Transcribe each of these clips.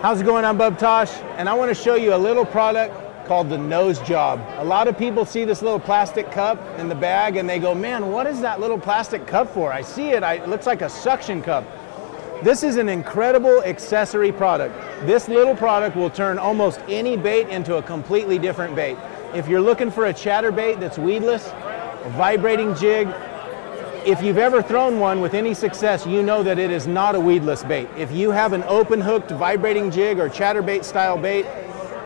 How's it going? I'm Bub Tosh, and I want to show you a little product called the nose job. A lot of people see this little plastic cup in the bag and they go, man, what is that little plastic cup for? I see it, it looks like a suction cup. This is an incredible accessory product. This little product will turn almost any bait into a completely different bait. If you're looking for a chatterbait that's weedless, a vibrating jig, if you've ever thrown one with any success, you know that it is not a weedless bait. If you have an open hooked vibrating jig or chatterbait style bait,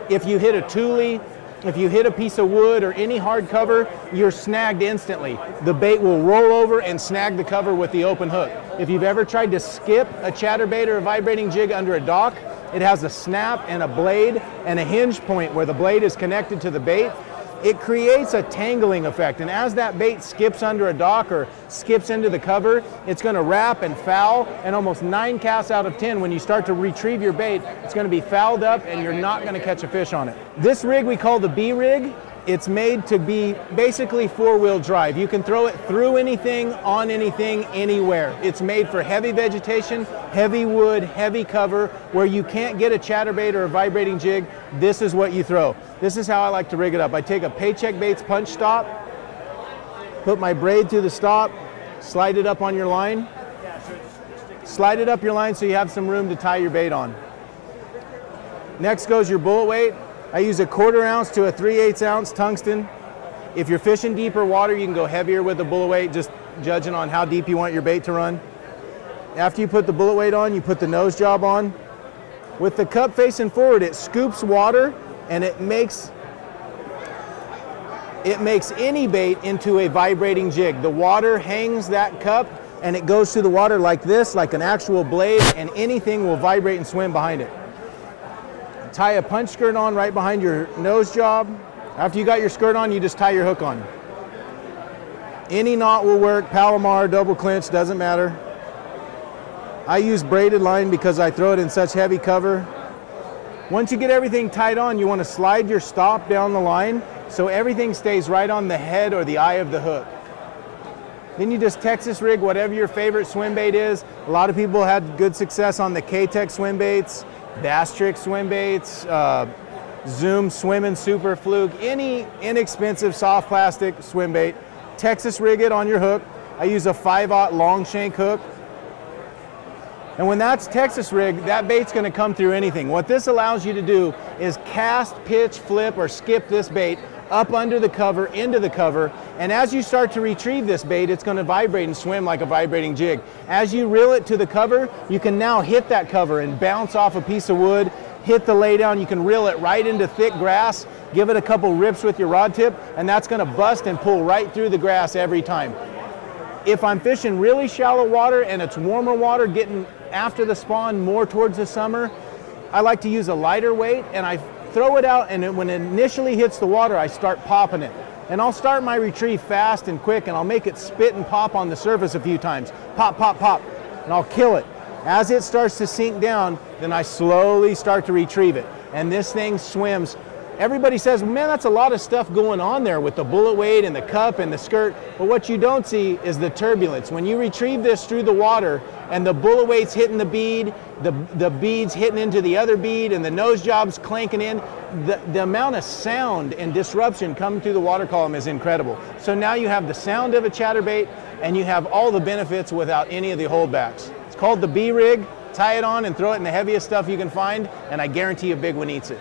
if you hit a tule, if you hit a piece of wood or any hard cover, you're snagged instantly. The bait will roll over and snag the cover with the open hook. If you've ever tried to skip a chatterbait or a vibrating jig under a dock, it has a snap and a blade and a hinge point where the blade is connected to the bait. It creates a tangling effect, and as that bait skips under a dock or skips into the cover, it's going to wrap and foul, and almost 9 casts out of 10 when you start to retrieve your bait, it's going to be fouled up and you're not going to catch a fish on it. This rig we call the B rig. It's made to be basically 4-wheel drive. You can throw it through anything, on anything, anywhere. It's made for heavy vegetation, heavy wood, heavy cover, where you can't get a chatterbait or a vibrating jig. This is what you throw. This is how I like to rig it up. I take a Paycheck Baits punch stop, put my braid through the stop, slide it up on your line, slide it up your line so you have some room to tie your bait on. Next goes your bullet weight. I use a 1/4 ounce to a 3/8 ounce tungsten. If you're fishing deeper water, you can go heavier with the bullet weight, just judging on how deep you want your bait to run. After you put the bullet weight on, you put the nose job on. With the cup facing forward, it scoops water and it makes any bait into a vibrating jig. The water hangs that cup and it goes through the water like this, like an actual blade, and anything will vibrate and swim behind it. Tie a punch skirt on right behind your nose job. After you got your skirt on, you just tie your hook on. Any knot will work, Palomar, double clinch, doesn't matter. I use braided line because I throw it in such heavy cover. Once you get everything tied on, you want to slide your stop down the line so everything stays right on the head or the eye of the hook. Then you just Texas rig whatever your favorite swim bait is. A lot of people had good success on the K-Tech swim baits, B.A.S.S trick swim baits, Zoom Swimming Super Fluke, any inexpensive soft plastic swim bait. Texas rig it on your hook. I use a 5/0 long shank hook. And when that's Texas rig, that bait's going to come through anything. What this allows you to do is cast, pitch, flip, or skip this bait up under the cover, into the cover, and as you start to retrieve this bait, it's going to vibrate and swim like a vibrating jig. As you reel it to the cover, you can now hit that cover and bounce off a piece of wood, hit the lay down. You can reel it right into thick grass, give it a couple rips with your rod tip, and that's going to bust and pull right through the grass every time. If I'm fishing really shallow water and it's warmer water getting after the spawn more towards the summer, I like to use a lighter weight, and I throw it out, and when it initially hits the water, I start popping it. And I'll start my retrieve fast and quick, and I'll make it spit and pop on the surface a few times. Pop, pop, pop, and I'll kill it. As it starts to sink down, then I slowly start to retrieve it. And this thing swims. Everybody says, man, that's a lot of stuff going on there with the bullet weight and the cup and the skirt. But what you don't see is the turbulence. When you retrieve this through the water and the bullet weight's hitting the bead, the bead's hitting into the other bead, and the nose job's clanking in, the amount of sound and disruption coming through the water column is incredible. So now you have the sound of a chatterbait and you have all the benefits without any of the holdbacks. It's called the B rig. Tie it on and throw it in the heaviest stuff you can find, and I guarantee a big one eats it.